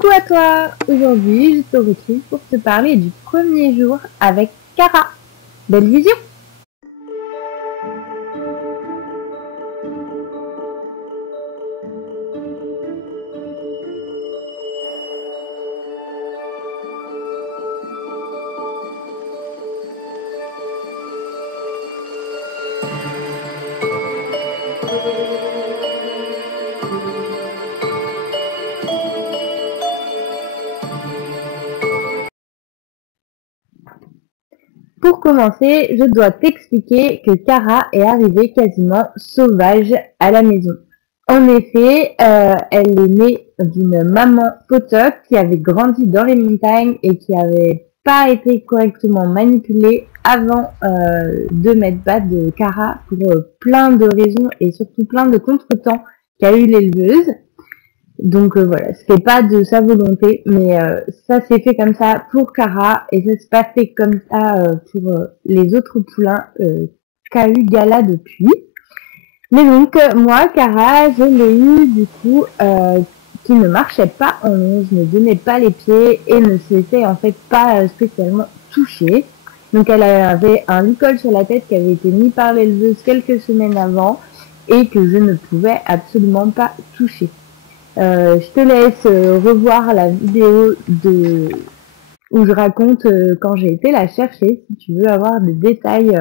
Coucou à toi! Aujourd'hui, je te retrouve pour te parler du premier jour avec Cara. Belle vision! Pour commencer, je dois t'expliquer que Cara est arrivée quasiment sauvage à la maison. En effet, elle est née d'une maman potoc qui avait grandi dans les montagnes et qui avait pas été correctement manipulée avant de mettre bas de Cara pour plein de raisons et surtout plein de contretemps qu'a eu l'éleveuse. Donc voilà, c'était pas de sa volonté, mais ça s'est fait comme ça pour Cara et ça s'est pas fait comme ça pour les autres poulains qu'a eu Gala depuis. Mais donc moi, Cara, je l'ai eu du coup qui ne marchait pas en longe, ne donnait pas les pieds et ne s'était en fait pas spécialement touchée. Donc elle avait un licol sur la tête qui avait été mis par l'éleveuse quelques semaines avant et que je ne pouvais absolument pas toucher. Je te laisse revoir la vidéo où je raconte quand j'ai été la chercher, si tu veux avoir des détails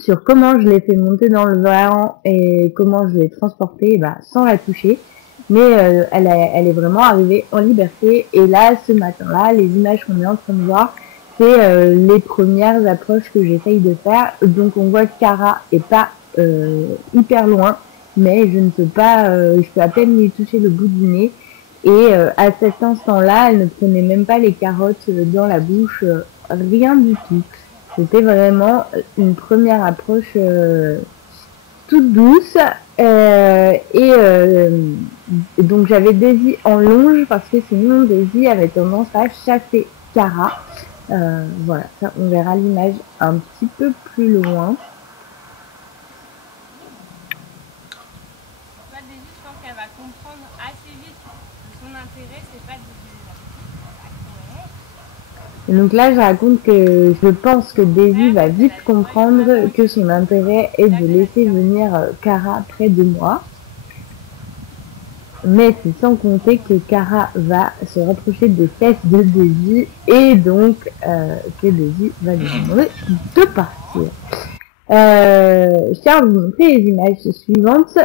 sur comment je l'ai fait monter dans le vent et comment je l'ai transportée sans la toucher. Mais elle est vraiment arrivée en liberté. Et là, ce matin-là, les images qu'on est en train de voir, c'est les premières approches que j'essaye de faire. Donc on voit que Cara est pas hyper loin. Mais je ne peux pas, je peux à peine lui toucher le bout du nez. Et à cet instant-là, elle ne prenait même pas les carottes dans la bouche, rien du tout. C'était vraiment une première approche toute douce. Donc j'avais Daisy en longe parce que sinon Daisy avait tendance à chasser Cara. Voilà, ça, on verra l'image un petit peu plus loin. Je pense qu'elle va comprendre assez vite que son intérêt, c'est pas de... Donc là, je raconte que je pense que Daisy va vite comprendre que son intérêt est de laisser venir Cara près de moi. Mais c'est sans compter que Cara va se rapprocher des fesses de Daisy et donc que Daisy va lui demander de partir. Je tiens à vous montrer les images suivantes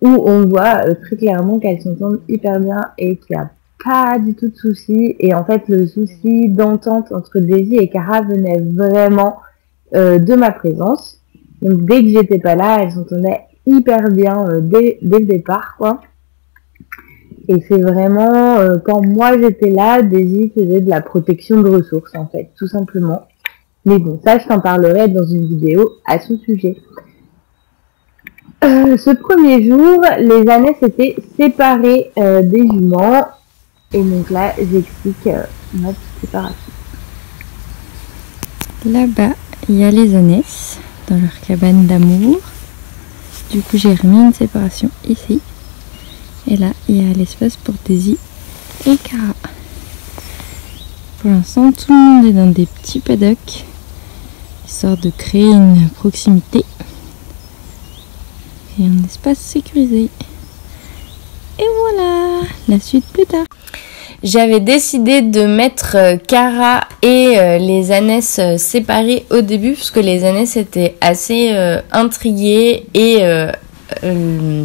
où on voit très clairement qu'elles s'entendent hyper bien et qu'il n'y a pas du tout de soucis. Et en fait, le souci d'entente entre Daisy et Cara venait vraiment de ma présence. Donc dès que j'étais pas là, elles s'entendaient hyper bien dès le départ, quoi. Et c'est vraiment quand moi j'étais là, Daisy faisait de la protection de ressources, en fait, tout simplement. Mais bon, ça, je t'en parlerai dans une vidéo à ce sujet. Ce premier jour, les ânesses étaient séparées des juments. Et donc là, j'explique notre séparation. Là-bas, il y a les ânesses dans leur cabane d'amour. Du coup, j'ai remis une séparation ici. Et là, il y a l'espace pour Daisy et Cara. Pour l'instant, tout le monde est dans des petits paddocks, histoire de créer une proximité et un espace sécurisé. Et voilà, la suite plus tard. J'avais décidé de mettre Cara et les ânesses séparées au début parce que les ânesses étaient assez intriguées et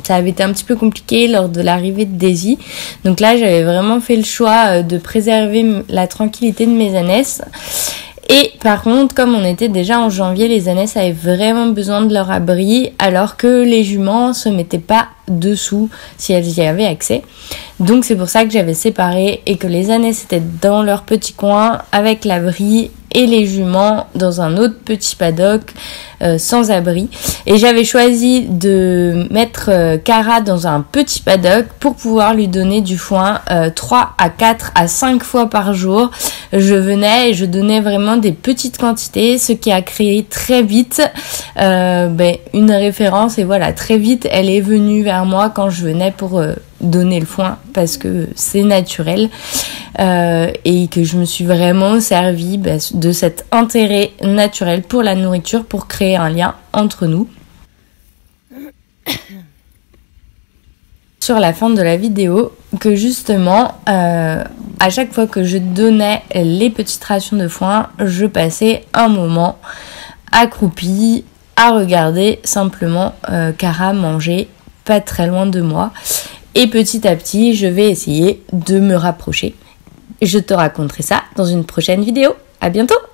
ça avait été un petit peu compliqué lors de l'arrivée de Daisy. Donc là, j'avais vraiment fait le choix de préserver la tranquillité de mes ânesses. Et par contre, comme on était déjà en janvier, les ânesses avaient vraiment besoin de leur abri, alors que les juments se mettaient pas dessous si elles y avaient accès. Donc c'est pour ça que j'avais séparé et que les ânesses étaient dans leur petit coin avec l'abri et les juments dans un autre petit paddock sans abri. Et j'avais choisi de mettre Cara dans un petit paddock pour pouvoir lui donner du foin 3 à 4 à 5 fois par jour. Je venais et je donnais vraiment des petites quantités, ce qui a créé très vite une référence. Et voilà, très vite, elle est venue vers moi quand je venais pour donner le foin parce que c'est naturel et que je me suis vraiment servie de cet intérêt naturel pour la nourriture pour créer un lien entre nous. Sur la fin de la vidéo que justement à chaque fois que je donnais les petites rations de foin, je passais un moment accroupie à regarder simplement Cara manger pas très loin de moi et petit à petit je vais essayer de me rapprocher. Je te raconterai ça dans une prochaine vidéo. À bientôt!